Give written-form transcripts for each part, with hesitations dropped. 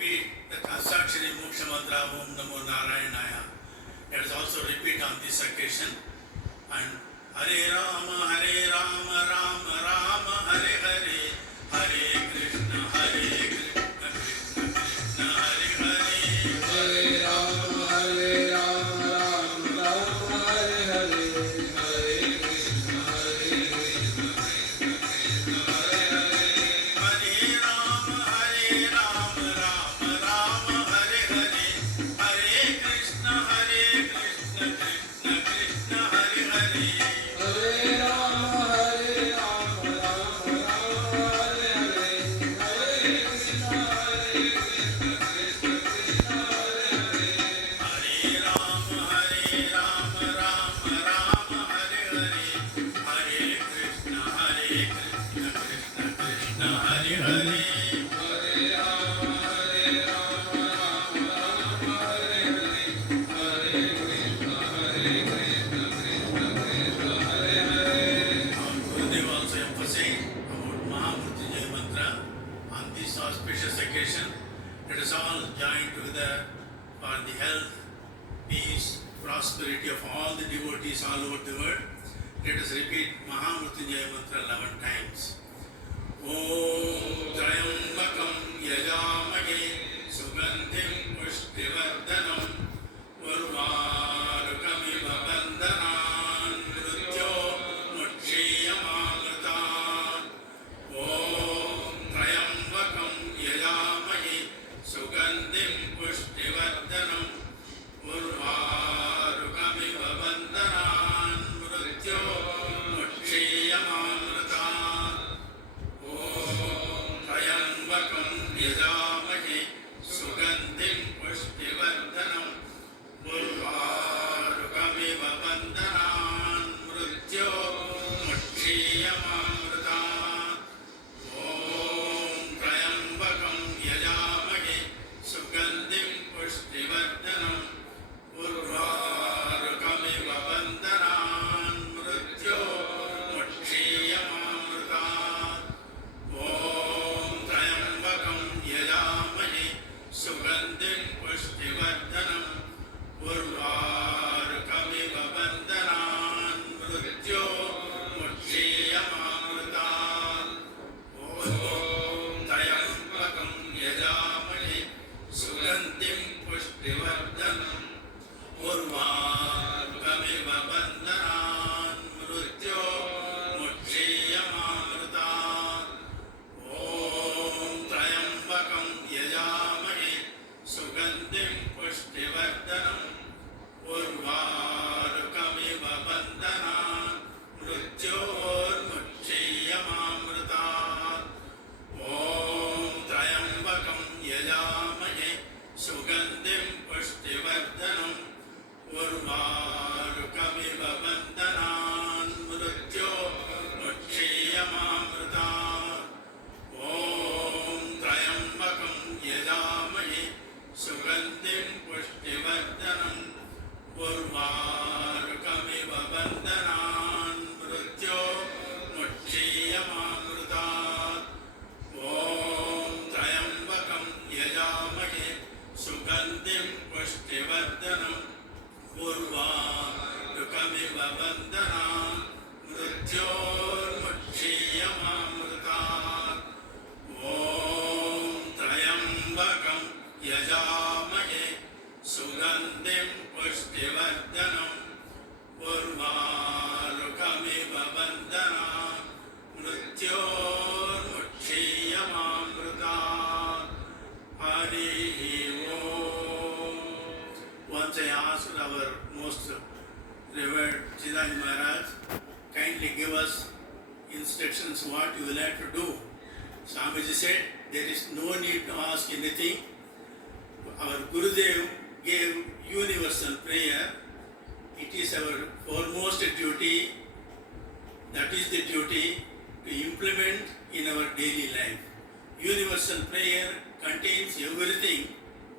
repeat the Asakshari Moksha Mantra Om Namo Narayanaya. Let us also repeat on this occasion. And Hare Rama, Rama Rama, Hare Hare, Hare Krishna, Krishna Krishna, Hare Hare. Hare Rama, Rama Rama, Hare Hare, Hare Krishna, Krishna Krishna, Hare Hare. Hare Rama, Rama Rama, Hare Hare, Hare Krishna, Krishna Krishna, Hare Hare. Hare Rama, Rama Rama, Hare Hare, Hare Krishna, Krishna Krishna, Hare Hare. Hare Rama, Rama Rama, Hare Hare, Hare Krishna, Krishna Krishna, Hare Hare. Hare Rama, Rama Rama, Hare Hare, Hare Krishna, Krishna Krishna, Hare Hare. Our Gurudev also emphasized about Mahamrityunjaya mantra on this auspicious occasion. Let us all join together for the health, peace, prosperity of all the devotees all over the world. Let us repeat Mahamrityunjaya mantra 11 times. Om Trayambakam Yajamage Sugandhim Pushtivardhanam Urvarukamiva Bandhanan Mrityo Mukshiyamamritan. Om Trayambakam Yajamage Sugandhim Pushtivardhanam Urvarukamiva Bandhanan Mrityo Mukshiyamamritan. Om Trayambakam Yajamage Sugandhim Pushtivardhanam Urvarukamiva Bandhanan Mrityo Mukshiyamamritan. Om Trayambakam Yajamage Sugandhim Pushtivardhanam Urvarukamiva Bandhanan Mrityo Mukshiyamamritan. Om Trayambakam Yajamage Sugandhim Pushtivardhanam Urvarukamiva Bandhanan Mrityo Mukshiyamamritan. Om Trayambakam Yajamage Sugandhim Pushtivardhanam Urvarukamiva Bandhanan Mrityo Mukshiyamamritan. Om Trayambakam Yajamage Sugandhim Pushtivardhanam Urvarukamiva Bandhanan Mrityo Mukshiyamamritan. Om Trayambakam Yajamage Sugandhim Pushtivardhanam Urvarukamiva Bandhanan Mrityo Mukshiyamamritan. Om Trayambakam Yajamage Sugandhim Pushtivardhanam Urvarukamiva Bandhanan Mrityo Mukshiyamamritan. Om Trayambakam Yajamage Sugandhim Pushtivardhanam Urvarukamiva Bandhanan Mrityo Mukshiyamamritan. Om Trayambakam Yajamage Sugandhim Pushtivardhanam Urvarukamiva Bandhanan Mrityo Mukshiyamamritan. Hari Om. Once I asked our most revered Siddhani Maharaj, kindly give us instructions what you will have to do. Swamiji said, there is no need to ask anything. Our Gurudev gave universal prayer. It is our foremost duty. That is the duty to implement in our daily life. Universal prayer contains everything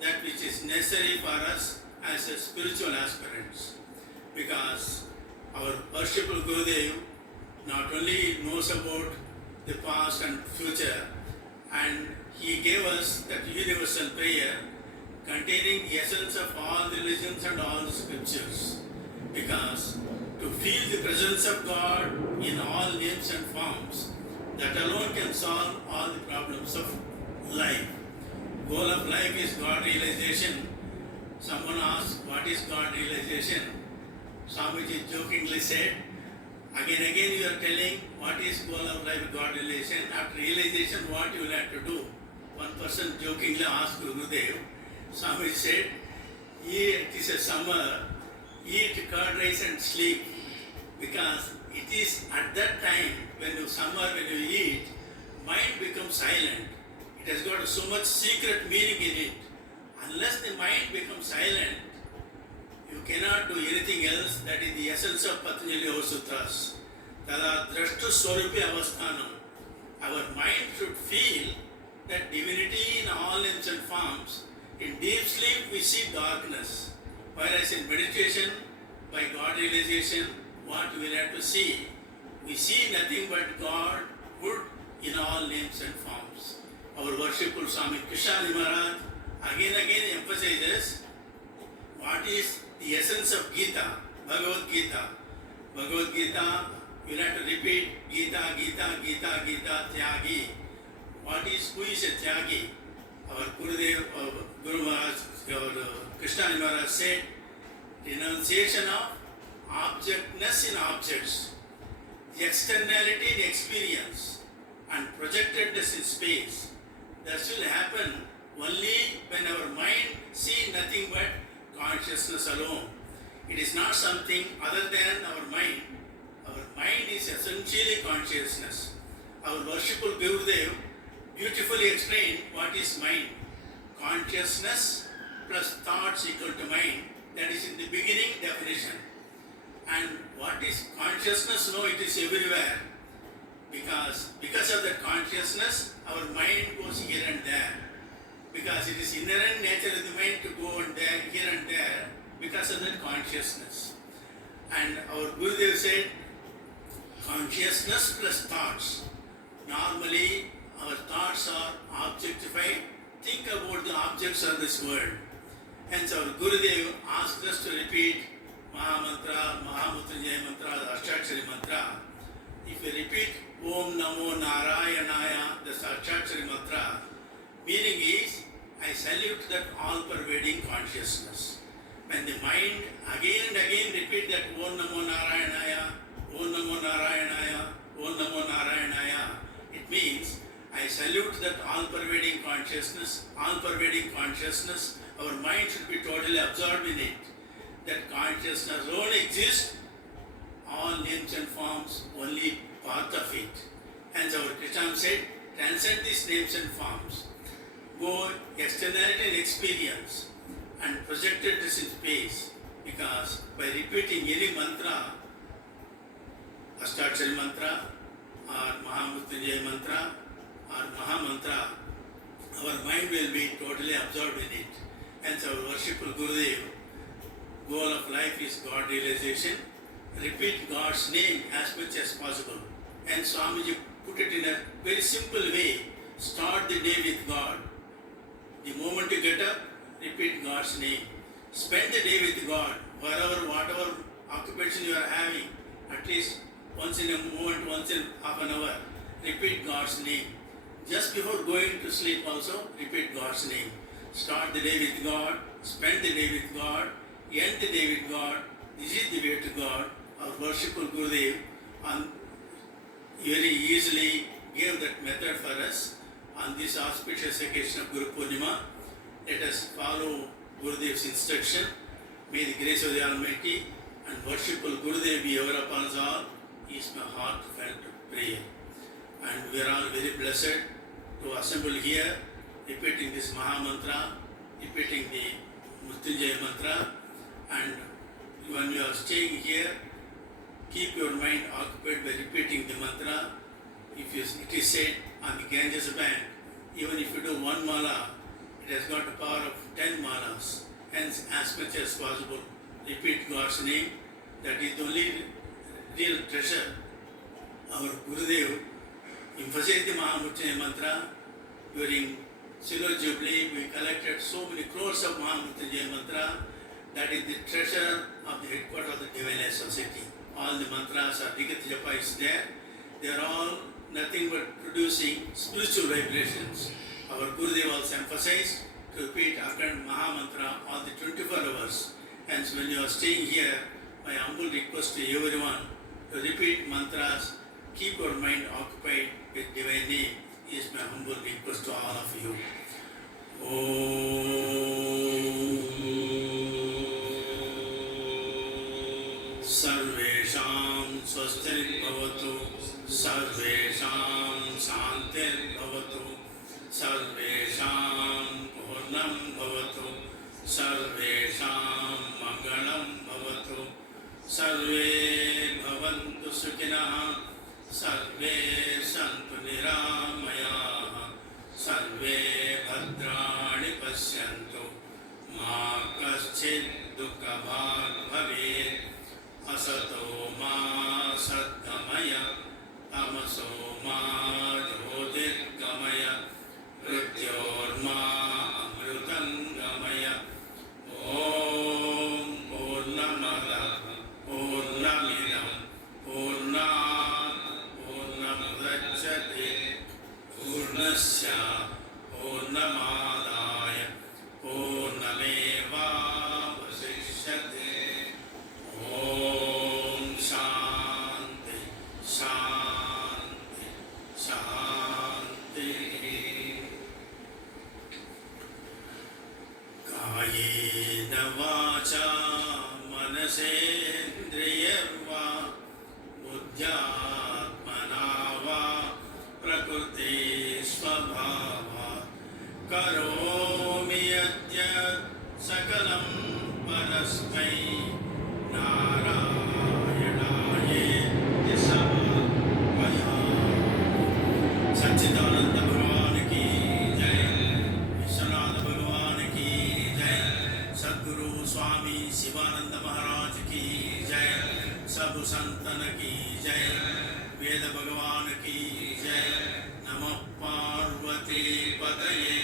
that which is necessary for us as a spiritual aspirants. Because our worshipful Gurudev not only knows about the past and future, and he gave us that universal prayer containing the essence of all religions and all the scriptures. Because to feel the presence of God in all names and forms, that alone can solve all the problems of life. Goal of life is God realization. Someone asked, what is God realization? Swamiji jokingly said, again you are telling what is goal of life, God realization. After realization, what you will have to do? One person jokingly asked Gurudev, Swamiji said, it is a summer, eat curd rice and sleep. Because it is at that time when you eat, mind becomes silent. It has got so much secret meaning in it. Unless the mind becomes silent, you cannot do anything else. That is the essence of Patanjali Yoga Sutras. Tada drashtu swarupi avasthanam. Our mind should feel that divinity in all names and forms. In deep sleep we see darkness. Whereas in meditation, by God realization, what we will have to see? We see nothing but God, good in all names and forms. Our worshipful Swami Krishna Maharaj again emphasizes what is the essence of Gita, Bhagavad Gita. Bhagavad Gita, you will have to repeat Gita, Tyagi. Who is a Tyagi? Our Gurudev, Guru Maharaj, Krishna Maharaj said, renunciation of objectness in objects, the externality in experience, and projectedness in space. That will happen only when our mind sees nothing but consciousness alone. It is not something other than our mind. Our mind is essentially consciousness. Our worshipful Gurudev beautifully explained what is mind. Consciousness plus thoughts equal to mind. That is in the beginning definition. And what is consciousness? No, it is everywhere. Because of that consciousness, our mind goes here and there. Because it is inherent nature of the mind to go and there, here and there, because of that consciousness. And our Gurudev said, consciousness plus thoughts. Normally, our thoughts are objectified. Think about the objects of this world. Hence, our Gurudev asked us to repeat Mahamantra, Mahamrityunjaya mantra, the Ashtakshari mantra. If you repeat Om Namo Narayanaya, the Ashtakshari mantra, meaning is, I salute that all-pervading consciousness. When the mind again and again repeat that Om Namo Narayanaya, Om Namo Narayanaya, Om Namo Narayanaya, it means I salute that all-pervading consciousness, our mind should be totally absorbed in it. That consciousness only exists, all names and forms, only part of it. Hence our Krishna said, transcend these names and forms. Go externality and experience and projected this in space. Because by repeating any mantra, Ashtakshari mantra, or Mahamrityunjaya mantra, or Mahamantra, our mind will be totally absorbed in it. Hence our worshipful Gurudev, goal of life is God realization. Repeat God's name as much as possible. And Swamiji put it in a very simple way. Start the day with God. The moment you get up, repeat God's name. Spend the day with God. Whatever occupation you are having, at least once in a moment, once in half an hour, repeat God's name. Just before going to sleep also, repeat God's name. Start the day with God, spend the day with God, end the day with God. This is the way to God. Our worshipful Gurudev very easily gave that method for us on this auspicious occasion of Guru Purnima. Let us follow Gurudev's instruction. May the grace of the Almighty and worshipful Gurudev be ever upon us all, is my heartfelt prayer. And we are all very blessed to assemble here, repeating this Maha Mantra, repeating the Mrityunjaya mantra. And when you are staying here, keep your mind occupied by repeating the mantra. It is said on the Ganges bank, even if you do one mala, it has got the power of 10 malas. Hence, as much as possible, repeat God's name. That is the only real treasure. Our Gurudev emphasized the Mahamrityunjaya mantra during Silver Jubilee, we collected so many crores of Mahamrityunjaya mantra. That is the treasure of the headquarters of the DLS Society. All the mantras are Digat Japa is there. They are all nothing but producing spiritual vibrations. Our Gurudev also emphasized to repeat after Maha Mantra all the 24 hours. And so when you are staying here, my humble request to everyone to repeat mantras, keep your mind occupied with divine name is my humble request to all of you. Sarvesham swastir bhavatu, sarvesham shantir bhavatu, sarvesham purnam bhavatu, sarvesham mangalam bhavatu, sarve bhavantu sukhinah, sarve santu niramayah, sarve bhadrani pashyantu, ma kaschid dukkha bhag bhavet, asato ma satgamaya, tamaso ma jyotirgamaya, mrityorma amrutangamaya. Om Purnamada Purnamidam Purnat Purnamudachyate Purnasya Purnamadaya Purnameva Vasishyate. Om Shanti Shanti Shanti. Kayena vacha manasendriyarva buddhyatmana va prakriti svabhava karomi yadya sakalam parasmai narayanaye samapaya. Satchidananda Bhagavan ki jai, Vishwanath Bhagavan ki jai, Sadguru Swami Shivananda Maharaj ki jai, Sabhu Santan ki jai, Veda Bhagavan ki jai. Namah Parvati Pataye